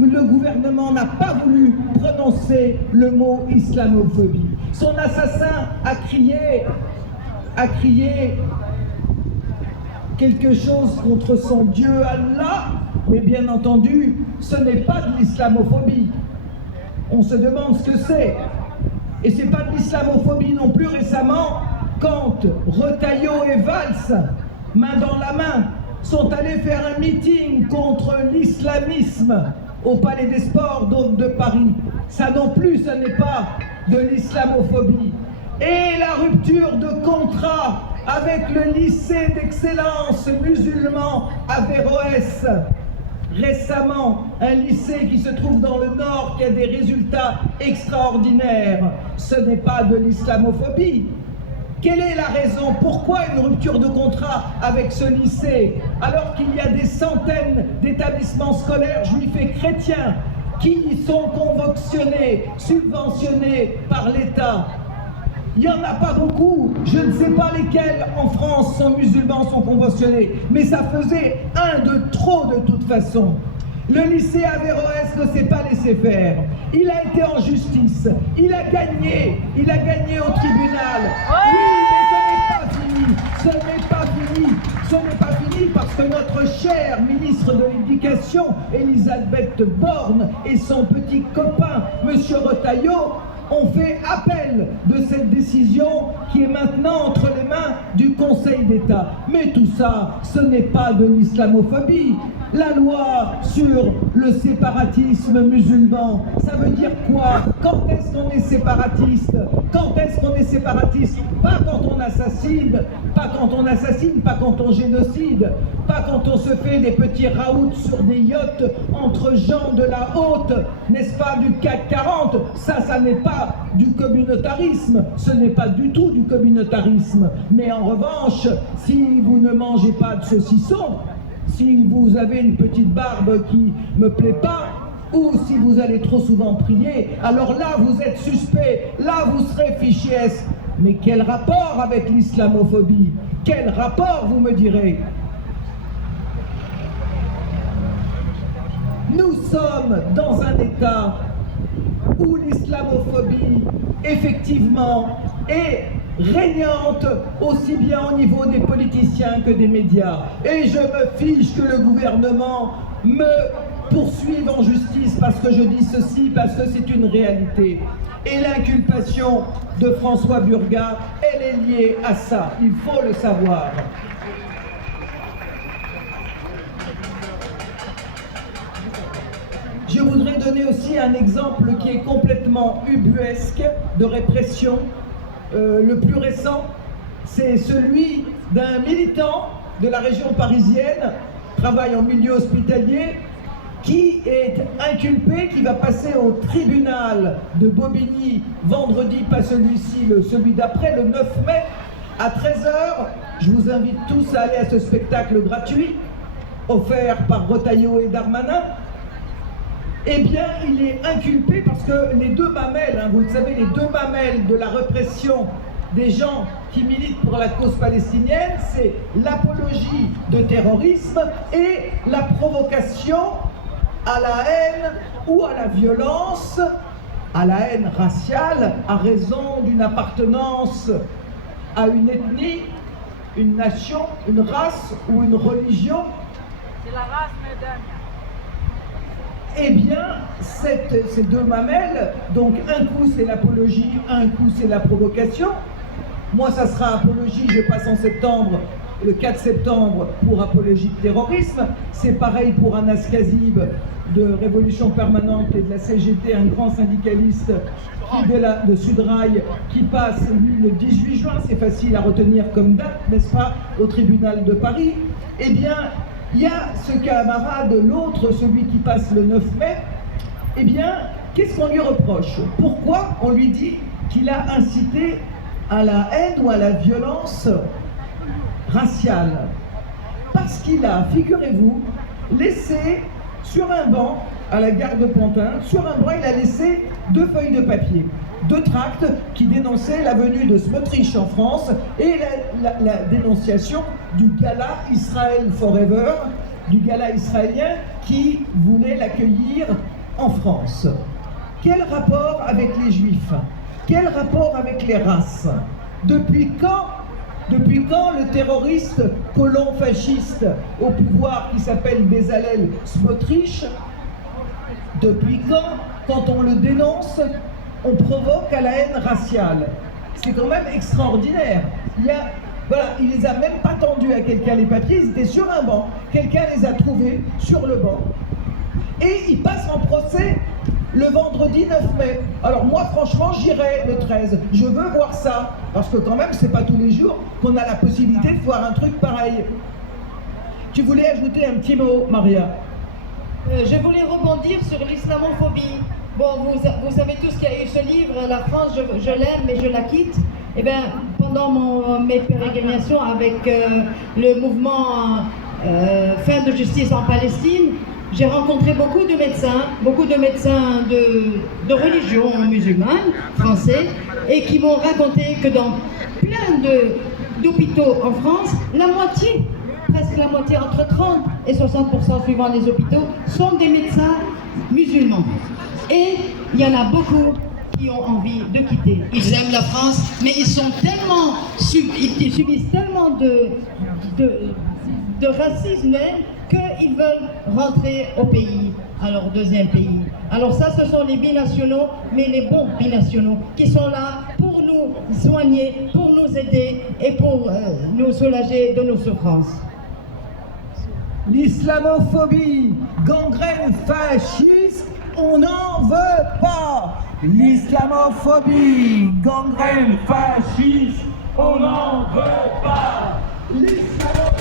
le gouvernement n'a pas voulu prononcer le mot islamophobie. Son assassin a crié quelque chose contre son Dieu Allah, mais bien entendu, ce n'est pas de l'islamophobie. On se demande ce que c'est. Et c'est pas de l'islamophobie non plus récemment, quand Retailleau et Valls, main dans la main, sont allés faire un meeting contre l'islamisme au Palais des Sports de Paris. Ça non plus, ce n'est pas de l'islamophobie. Et la rupture de contrat avec le lycée d'excellence musulman Averroès, récemment, un lycée qui se trouve dans le Nord, qui a des résultats extraordinaires, ce n'est pas de l'islamophobie. Quelle est la raison? Pourquoi une rupture de contrat avec ce lycée, alors qu'il y a des centaines d'établissements scolaires juifs et chrétiens qui sont conventionnés, subventionnés par l'État? Il n'y en a pas beaucoup, je ne sais pas lesquels en France sont musulmans, sont conventionnés, mais ça faisait un de trop de toute façon. Le lycée Averroès ne s'est pas laissé faire. Il a été en justice, il a gagné au tribunal. Oui, mais ce n'est pas fini parce que notre cher ministre de l'Éducation, Elisabeth Borne, et son petit copain, monsieur Retailleau, ont fait appel de cette décision qui est maintenant entre les mains du Conseil d'État. Mais tout ça, ce n'est pas de l'islamophobie. La loi sur le séparatisme musulman, ça veut dire quoi? Quand est-ce qu'on est séparatiste? Quand est-ce qu'on est séparatiste? Pas quand on assassine, pas quand on génocide, pas quand on se fait des petits raouts sur des yachts entre gens de la haute, n'est-ce pas, du CAC 40. Ça n'est pas du communautarisme, ce n'est pas du tout du communautarisme. Mais en revanche, si vous ne mangez pas de saucisson, si vous avez une petite barbe qui ne me plaît pas, ou si vous allez trop souvent prier, alors là vous êtes suspect, là vous serez fiché S. Mais quel rapport avec l'islamophobie? Quel rapport, vous me direz? Nous sommes dans un État où l'islamophobie, effectivement, est régnante aussi bien au niveau des politiciens que des médias. Et je me fiche que le gouvernement me poursuive en justice parce que je dis ceci, parce que c'est une réalité. Et l'inculpation de François Burgat, elle est liée à ça, il faut le savoir. Je voudrais donner aussi un exemple qui est complètement ubuesque de répression. Le plus récent, c'est celui d'un militant de la région parisienne, travaille en milieu hospitalier, qui est inculpé, qui va passer au tribunal de Bobigny vendredi, pas celui-ci, celui d'après, le 9 mai, à 13h. Je vous invite tous à aller à ce spectacle gratuit, offert par Retailleau et Darmanin. Eh bien, il est inculpé parce que les deux mamelles, vous le savez, les deux mamelles de la répression des gens qui militent pour la cause palestinienne, c'est l'apologie de terrorisme et la provocation à la haine ou à la violence, à la haine raciale, à raison d'une appartenance à une ethnie, une nation, une race ou une religion. C'est la race, mesdames. Eh bien, ces deux mamelles, donc un coup c'est l'apologie, un coup c'est la provocation. Moi, ça sera apologie, je passe en septembre, le 4 septembre, pour apologie de terrorisme. C'est pareil pour Anas Kazib de Révolution Permanente et de la CGT, un grand syndicaliste de Sudrail, qui passe lui, le 18 juin, c'est facile à retenir comme date, n'est-ce pas, au tribunal de Paris. Eh bien, il y a ce camarade, l'autre, celui qui passe le 9 mai, eh bien, qu'est-ce qu'on lui reproche? Pourquoi on lui dit qu'il a incité à la haine ou à la violence raciale? Parce qu'il a, figurez-vous, laissé sur un banc, à la gare de Pantin, sur un banc, il a laissé 2 feuilles de papier, 2 tracts qui dénonçaient la venue de Smotrich en France et la dénonciation du gala Israel Forever du gala israélien qui voulait l'accueillir en France. Quel rapport avec les Juifs? Quel rapport avec les races? Depuis quand le terroriste colon fasciste au pouvoir qui s'appelle Bezalel Smotrich, depuis quand on le dénonce, on provoque à la haine raciale? C'est quand même extraordinaire. Il les a même pas tendus à quelqu'un, les papiers, ils étaient sur un banc, quelqu'un les a trouvés sur le banc, et ils passent en procès le vendredi 9 mai. Alors moi, franchement, j'irai le 13. Je veux voir ça, parce que quand même, c'est pas tous les jours qu'on a la possibilité de voir un truc pareil. Tu voulais ajouter un petit mot, Maria? Je voulais rebondir sur l'islamophobie. Bon, vous savez tous qu'il y a eu ce livre, La France, je l'aime, mais je la quitte. Eh bien, pendant mes pérégrinations avec le mouvement Fin de justice en Palestine, j'ai rencontré beaucoup de médecins de religion musulmane, français, et qui m'ont raconté que dans plein d'hôpitaux en France, presque la moitié, entre 30 et 60% suivant les hôpitaux, sont des médecins musulmans. Et il y en a beaucoup qui ont envie de quitter. Ils aiment la France, mais ils subissent tellement de racisme qu'ils veulent rentrer au pays, à leur deuxième pays. Alors ça, ce sont les binationaux, mais les bons binationaux, qui sont là pour nous soigner, pour nous aider et pour nous soulager de nos souffrances. L'islamophobie, gangrène fasciste, on n'en veut pas. L'islamophobie, gangrène fasciste, on n'en veut pas. L'islamophobie.